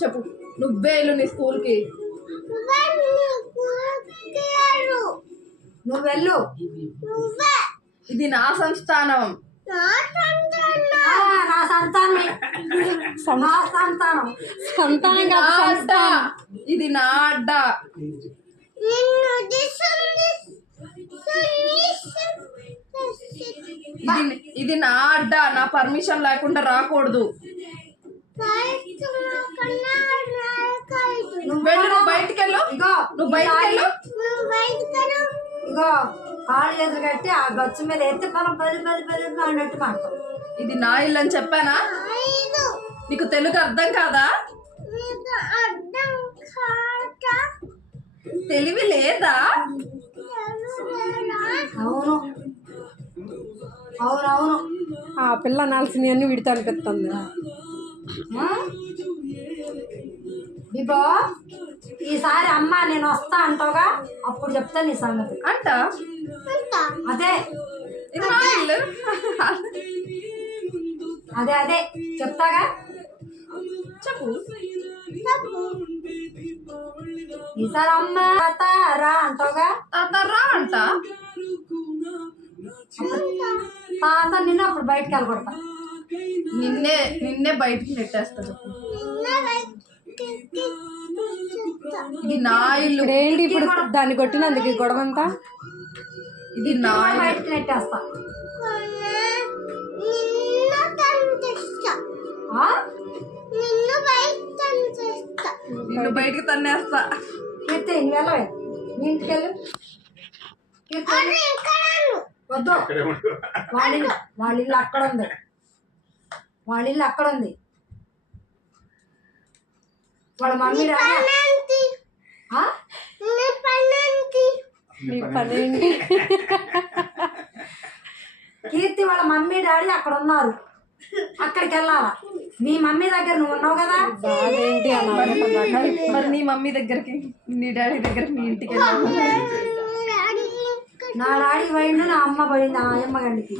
చెప్పు. నువ్వే వెళ్ళు నీ స్కూల్కి. నువ్వు వెళ్ళు. ఇది నా సంస్థానం. నా సంతానమే. నా సంతానం. సంతానం కాదు, అడ్డ. ఇది నా అడ్డ. ఇది నా అడ్డ. నా పర్మిషన్ లేకుండా రాకూడదు. నువ్వు బయటికి వెళ్ళు. నువ్వు బయటికి వెళ్ళు. ఇగో కాళ్ళు చేతులు కట్టి ఆ గచ్చు మీద ఎత్తి పొలం పది పది పది అన్నట్టు మాడతాం. ఇది నా ఇల్లు అని చెప్పానా? నీకు తెలుగు అర్థం కాదా? తెలివి లేదా? అవును అవునవును. ఆ పిల్ల అనాల్సినవన్నీ వీడితో అనిపిస్తుంది. బిబో ఈసారి అమ్మ నేను వస్తా అంటావుగా, అప్పుడు చెప్తా నీ సంగతి. అంట అదే ఇది నా ఇల్లు. అదే అదే చెప్తాగా. చెప్పు. ఈసారి అమ్మ తారా అంటావుగా. తాతరా అంట. తాత నిన్ను అప్పుడు బయటకు వెళ్ళగొడతా. నిన్నే బయటికి నెట్టేస్తా. చెప్పు. ఇది నా ఇల్లు. ఏంటి ఇప్పుడు దాన్ని కొట్టినందుకు ఈ గొడవ అంతా? ఇది నా బయటకు నెట్టేస్తా. నిన్ను బయటికి తన్నేస్తా. కీర్తి నువ్వు వెళ్ళవే, నీ ఇంటికి వెళ్ళు. వద్దు, వాళ్ళ ఇల్లు అక్కడ ఉంది. వాళ్ళ ఇల్లు అక్కడ ఉంది. వాళ్ళ మమ్మీ నీ పనేంటి? కీర్తి వాళ్ళ మమ్మీ డాడీ అక్కడ ఉన్నారు, అక్కడికి వెళ్ళాలా. మీ మమ్మీ దగ్గర నువ్వు ఉన్నావు కదా. ఏంటి మరి నీ మమ్మీ దగ్గరికి, నీ డాడీ దగ్గరికి, నీ ఇంటికి వెళ్ళాలి. నా డాడీ పోయిండు, నా అమ్మ పోయింది. ఆ అమ్మ గండికి